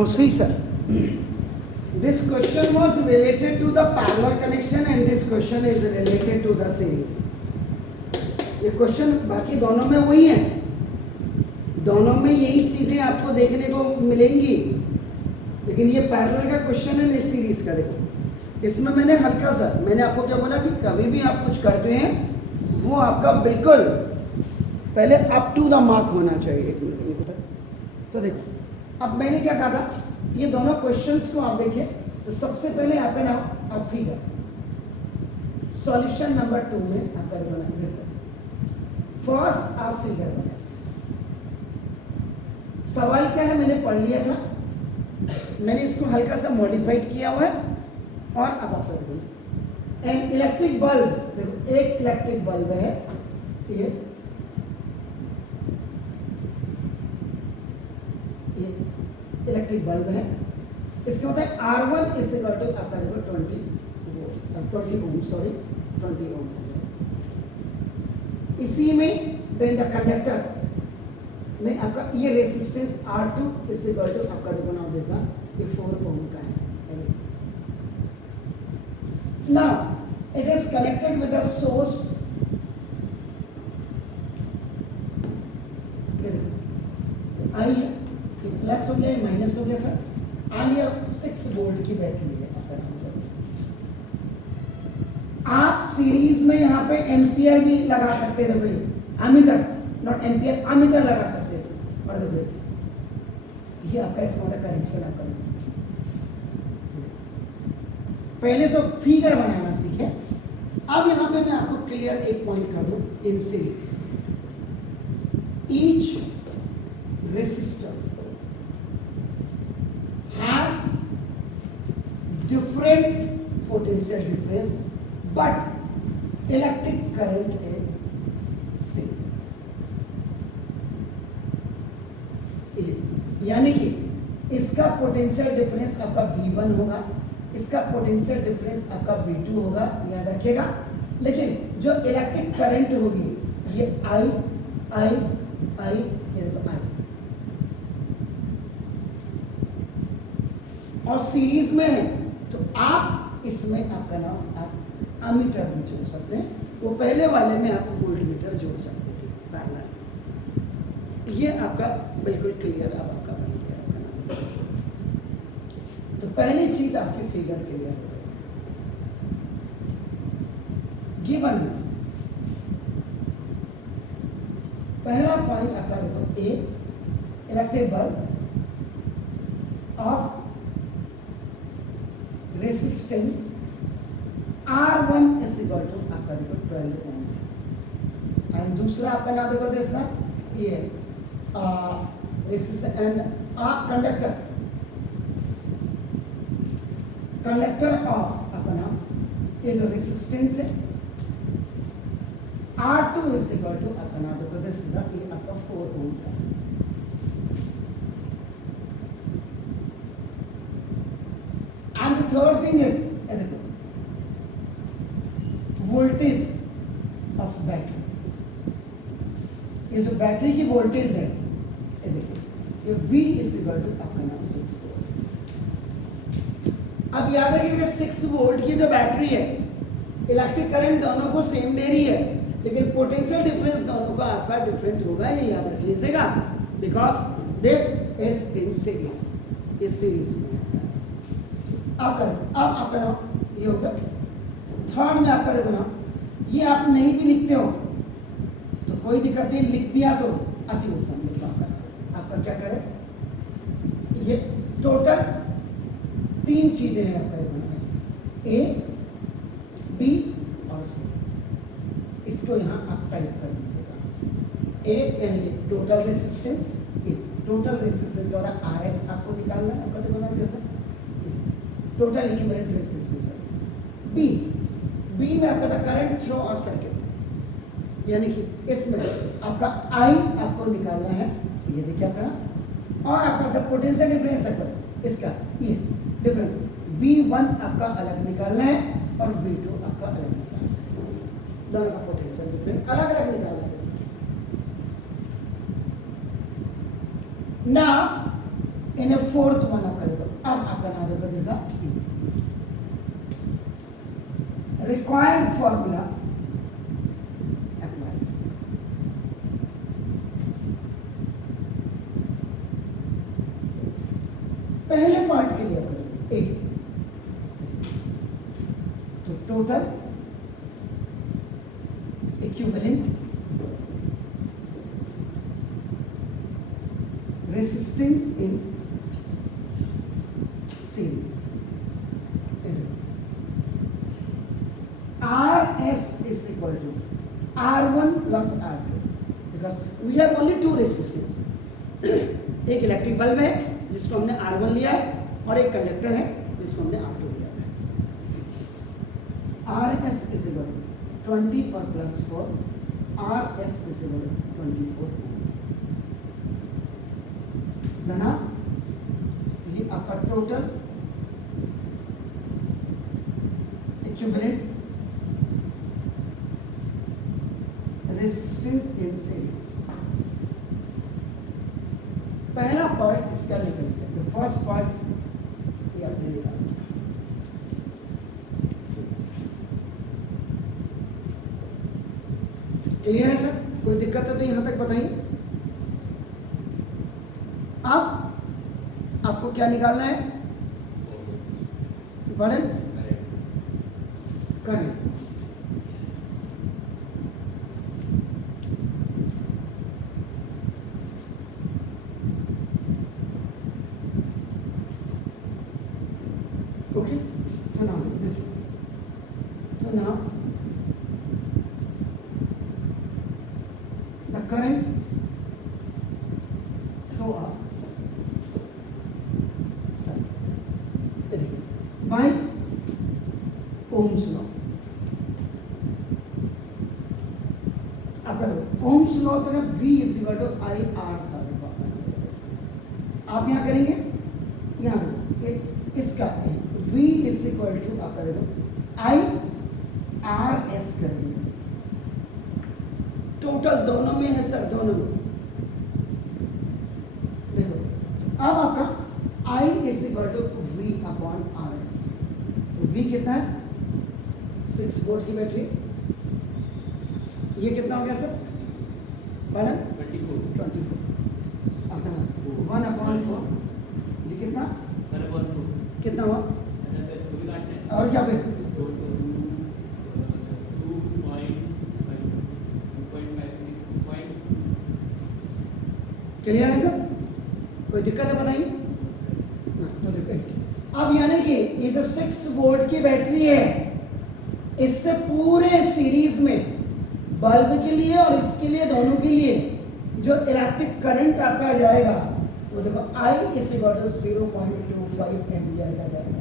Oh, see, sir. This question was related to the parallel connection and this question is related to the series. ये question बाकी दोनों में वही है, दोनों में यही चीजें आपको देखने को मिलेंगी, लेकिन ये पैरेलल का क्वेश्चन है इस सीरीज का। देखो इसमें मैंने हल्का सा, मैंने आपको क्या बोला कि कभी भी आप कुछ करते हैं वो आपका बिल्कुल पहले अप टू द मार्क होना चाहिए। एक मिनट तक तो देखो अब मैंने क्या कहा था, ये दोनों क्वेश्चंस को आप देखें तो सबसे पहले आपका नाम अब फिगर सॉल्यूशन नंबर 2 में आपका बनाएंगे। फर्स्ट आप फिगर बनाए, सवाल क्या है मैंने पढ़ लिया था, मैंने इसको हल्का सा मॉडिफाइड किया हुआ है और अब आप देखो एन इलेक्ट्रिक बल्ब, देखो एक इलेक्ट्रिक बल्ब है ये इलेक्ट्रिक बल्ब है, इसका होता है R1 इज इक्वल टू आपका देखो 20 ओम, सॉरी 20 ओम। इसी में देन द कंडक्टर में आपका ये resistance R2 is equal to आपका देखो नाउ दिस ये 4 ओम का है। Now it is connected with the source, आई है प्लस हो गया माइनस हो गया सर, आलिया 6 वोल्ट की बैटरी है आपका नाम। आप सीरीज में यहाँ पे एम्पियर भी लगा सकते थे भाई, अमीटर नॉट एम्पियर, अमीटर लगा सकते थे। और देखो ये आपका इसका मतलब कनेक्शन आपका पहले तो फिगर बनाना सीखे। अब यहाँ पे मैं आपको क्लियर एक पॉइंट कर दूं, in series each resistor has different potential difference but electric current is same। यानी कि इसका पोटेंशियल डिफरेंस आपका V1 होगा, इसका पोटेंशियल डिफरेंस आपका V2 होगा, याद रखिएगा। लेकिन जो इलेक्ट्रिक करंट होगी ये I और सीरीज में है तो आप इसमें आपका नाम आप अमीटर भी जोड़ सकते हैं, वो पहले वाले में आप वोल्ट मीटर जोड़ सकते थे पैरेलल। ये आपका बिल्कुल क्लियर अब आपका बन गया आपका नाम। तो पहली चीज आपकी फिगर क्लियर हो गई। गिवन पहला पॉइंट आपका देखो ए electric bulb of resistance R1 is equal to आपका देखो 12 ओम एंड दूसरा आपका नाम देखो देसना ये रेसिस्टेंस एंड कंडक्टर ऑफ आपका नाम ये जो रेसिस्टेंस है R2 is equal to आपका नाम देखो देसना ये आपका 4 ओम का। And the third thing is voltage of battery, ये जो बैटरी की वोल्टेज है ये देखिए ये V इज इक्वल टू आपका नाम 6 वोल्ट। अब याद रखिएगा 6 वोल्ट की जो बैटरी है इलेक्ट्रिक करंट दोनों को सेम दे रही है, लेकिन पोटेंशियल डिफरेंस दोनों का आपका डिफरेंट होगा, ये याद रख लीजिएगा, because this is in series, इस सीरीज में अब आपका नाम ये होगा। थर्ड में आपका देखो ना, ये आप नहीं भी लिखते हो तो कोई दिक्कत नहीं, लिख दिया तो अति उत्तम लिखो। आपका क्या करें, ये टोटल 3 चीजें हैं आपका देखो, ए बी और सी, इसको यहाँ आप टाइप कर दीजिएगा। ए यानी कि टोटल रेसिस्टेंस, टोटल रेसिस्टेंस द्वारा RS आपको निकालना है आपका देखो ना, जैसा टोटल इक्विवेलेंट रेसिस्टेंस। बी में आपका था करंट थ्रू और सर्किट, यानी कि इसमें आपका I आपको निकालना है, ये देखिए आपका, और आपका था पोटेंशियल डिफरेंस है इसका ये डिफरेंट V1 आपका अलग निकालना है और V2 आपका अलग निकालना है, दोनों का पोटेंशियल डिफरेंस अलग अलग निकालना है। Now in A fourth one आप करेगा। अब आपका नाम देगा दिस रिक्वायर्ड फॉर्मूला अप्लाइड। पहले पार्ट के लिए करेंगे ए, तो total equivalent resistance in series RS is equal to R1 plus R2 because we have only two resistance. एक इलेक्ट्रिक बल्ब है जिसको हमने R1 लिया है और एक कंडक्टर है जिसको हमने R2 लिया है। RS is equal to 20 और plus 4, RS is equal to 24 जना। ये आपका total equivalent resistance in series. पहला पार्ट इसका निकल गया, द फर्स्ट पार्ट ये आपने निकाल दिया। क्लियर है सर? कोई दिक्कत है तो यहां तक बताइए। अब आपको क्या निकालना है? बड़े current. Okay, so now this, so now the current through a circuit by Ohm's law। आपका Ohm's law तो ना V is equal to I R था। आप यहाँ करेंगे, यहाँ इसका V is equal to आपका देखो I R S करेंगे। टोटल दोनों में है सर, दोनों में देखो। अब आपका I is equal to V upon R S। V कितना है? 6 वोल्ट की बैटरी। ये कितना हो गया सर? 24 अपना 1/4 जी कितना? 1/4 कितना हुआ? और क्या पे? 2.5 क्लियर है सर? कोई दिक्कत है बताइए ना? तो देखो अब यानी कि ये तो 6 वोल्ट की बैटरी है, इससे पूरे सीरीज में बल्ब के लिए और इसके लिए, दोनों के लिए जो इलेक्ट्रिक करंट आपका जाएगा वो देखो I is equal to 0.25 ampere का जाएगा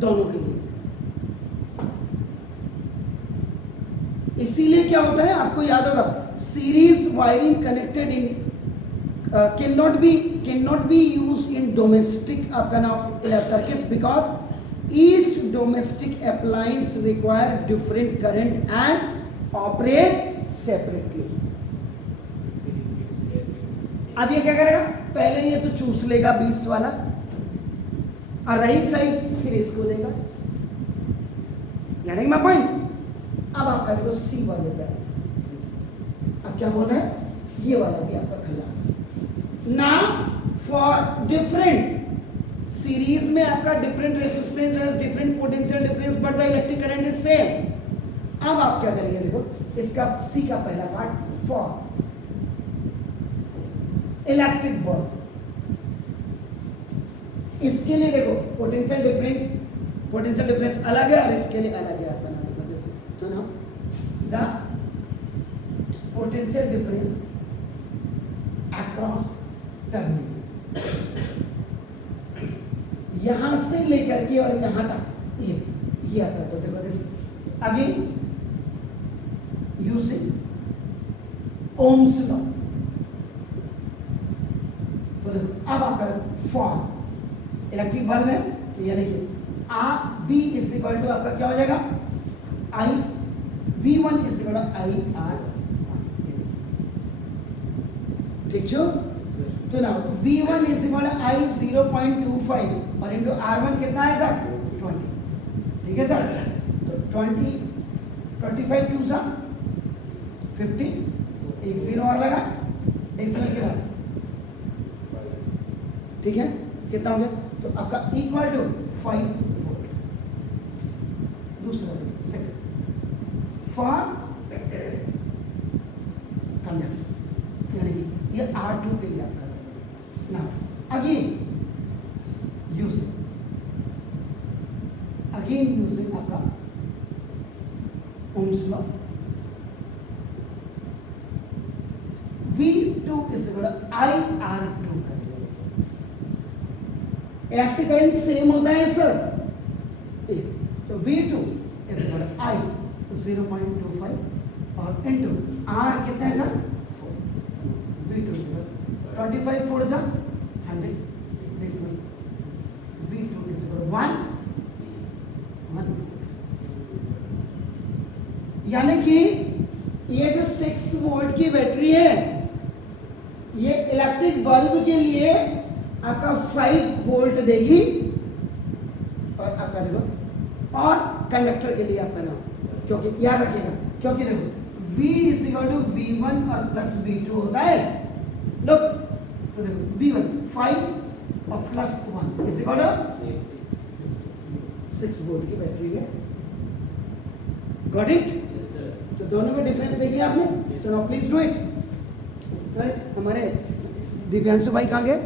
दोनों के लिए। इसीलिए क्या होता है आपको याद होगा, series wiring connected in cannot be used in domestic आपका नाम circuits because each domestic appliance require different current and operate separately। अब ये क्या करेगा? पहले ये तो चूस लेगा 20 वाला और रही सही फिर इसको देगा, यानी मैं पॉइंट्स। अब आपका देखो सी वाले पे अब क्या बोल रहा है? ये वाला भी आपका खलास। ना फॉर डिफरेंट सीरीज में आपका डिफरेंट रेसिस्टेंस है, different potential difference, but the electric current is same. अब आप क्या करेंगे? देखो इसका सी का पहला पार्ट फॉर इलेक्ट्रिक बल्ब, इसके लिए देखो पोटेंशियल डिफरेंस अलग है और इसके लिए अलग है। बना देखो जैसे तो ना the potential difference across terminal, यहां से लेकर के और यहां तक ये आपका। तो देखो this again using Ohm's law. अब आपका फॉर्म इलेक्ट्रिक बल्ब है तो यानी कि V इज इक्वल टू आपका क्या हो जाएगा? I V1 is equal to I R। ठीक छो? तो ना V1 is equal to I 0.25 और इंटू R1 कितना है सर 20, ठीक है सर? तो 25 टू सा 50, एक जीरो और लगा डेसिमल के बाद, ठीक है? कितना हो गया? तो आपका इक्वल टू 5 वोल्ट। दूसरा सेकंड फॉर कंडक्टर, यानी कि ये R2 के लिए आपका ना अगेन यूजिंग आपका Ohm's law, V2 is equal to IR2 कर दिया। इलेक्ट्रिक करंट सेम होता है सर, तो V2 is equal to I 0.25 और इनटू R कितना है सर 4, V2 इज इक्वल 25 4 जा 100 डेसिमल, V2 इज इक्वल 1 यानी कि ये जो 6 वोल्ट की बैटरी है ये इलेक्ट्रिक बल्ब के लिए आपका 5 वोल्ट देगी, और आपका देखो और कंडक्टर के लिए आपका ना, क्योंकि याद रखिएगा, क्योंकि देखो V is equal to V1 और प्लस V2 होता है। लोग तो देखो V1 5 और plus 1 is equal to 6 volt की बैटरी है। Got it? Yes, sir. तो दोनों में डिफरेंस देखिए आपने। So now please do it. हमारे दिव्यांशु भाई कहाँ गए?